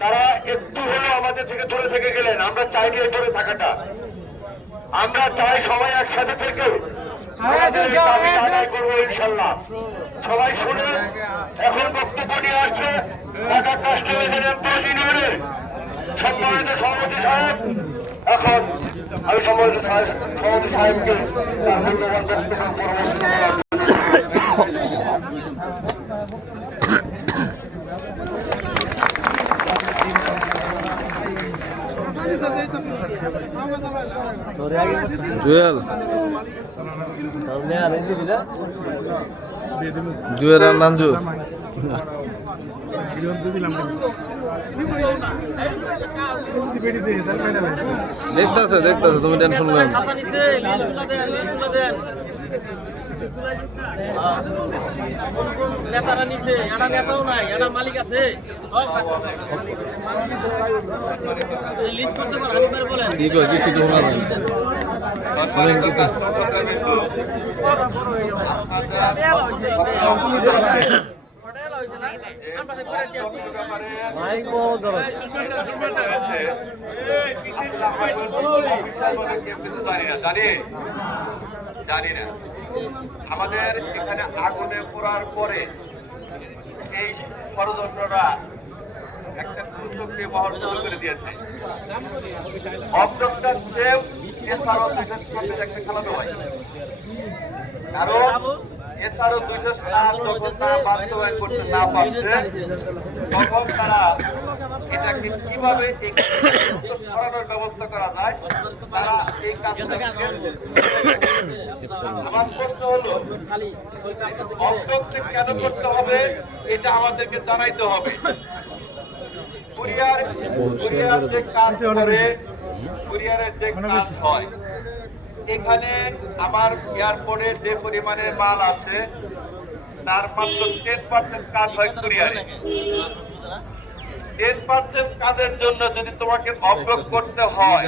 তারা একটু হলেও আমাদের থেকে দূরে থেকে গেলেন। আমরা চাইনি এই দূরে থাকাটা। আমরা চাই সবাই একসাথে থেকে। করব ইনশাল্লাহ। সবাই শুনে এখন বক্তব্য নিয়ে আসছে ঢাকা কাস্টমাইজের ইউনিয়নের সম্মানিত সভাপতি সাহেব। এখন আমি সম্মানিত সভাপতি সাহেবকে তার জুয়েল। জুয়েল আর নানজু। দেখতেছে দেখতেছে তুমি টেনশন নেই নেতারা নিচে এটা নেতাও নাই এটা মালিক আছে। লিস্ট করতে পার হানিবার বলেন। কিছু তো জানি। না। আমাদের এখানে আগুনে পোড়ার পরে এই ষড়যন্ত্ররা একটা সুযোগকে বহন শুরু করে দিয়েছে। এছাড়াও বিশেষ করতে একটা খেলানো হয় কারণ এছাড়াও দুইটা স্থান যখন করতে না পারছে তখন তারা এটাকে কীভাবে সরানোর ব্যবস্থা করা যায়, তারা কেন করতে হবে এটা আমাদেরকে জানাইতে হবে। কুরিয়ার কুরিয়ার যে কাজ করে, কুরিয়ারের যে কাজ হয় এখানে আমার এয়ারপোর্টে যে পরিমাণের মাল আছে, তার মাত্র টেন পার্সেন্ট কাজ হয় কুরিয়ারে। টেন পার্সেন্ট কাজের জন্য যদি তোমাকে অবগত করতে হয়,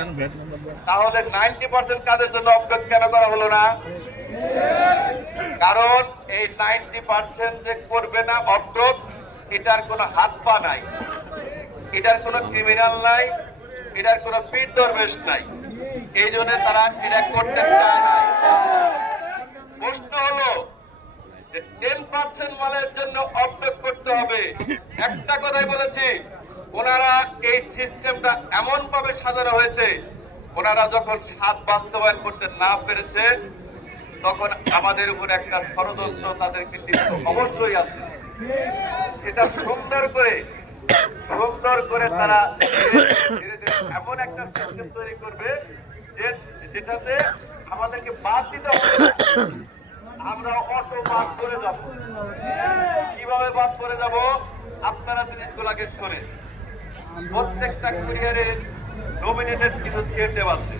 তাহলে নাইনটি পার্সেন্ট কাজের জন্য অবগত কেন করা হলো না? কারণ এই নাইনটি পার্সেন্ট যে করবে না অবগত এটার কোনো হাত পা নাই। এটার কোনো ক্রিমিনাল নাই, এটার কোনো পীর দরবেশ নাই। এই জন্য তারা এটা করতে প্রশ্ন হলো টেন পার্সেন্ট মালের জন্য অবডেট করতে হবে। একটা কথাই বলেছি, ওনারা এই সিস্টেমটা এমন ভাবে সাজানো হয়েছে, ওনারা যখন সাত বাস্তবায়ন করতে না পেরেছে, তখন আমাদের উপর একটা ষড়যন্ত্র তাদেরকে অবশ্যই আছে। এটা সুন্দর করে সুন্দর করে তারা এমন একটা সিস্টেম তৈরি করবে যেটাতে আমাদেরকে বাদ দিতে হবে। আমরা অটো বাদ করে যাব। কীভাবে বাদ করে যাব? আপনারা জিনিসগুলো গেস করে প্রত্যেকটা কুরিয়ারের নমিনেটেড কিছু সিস্টেম আছে।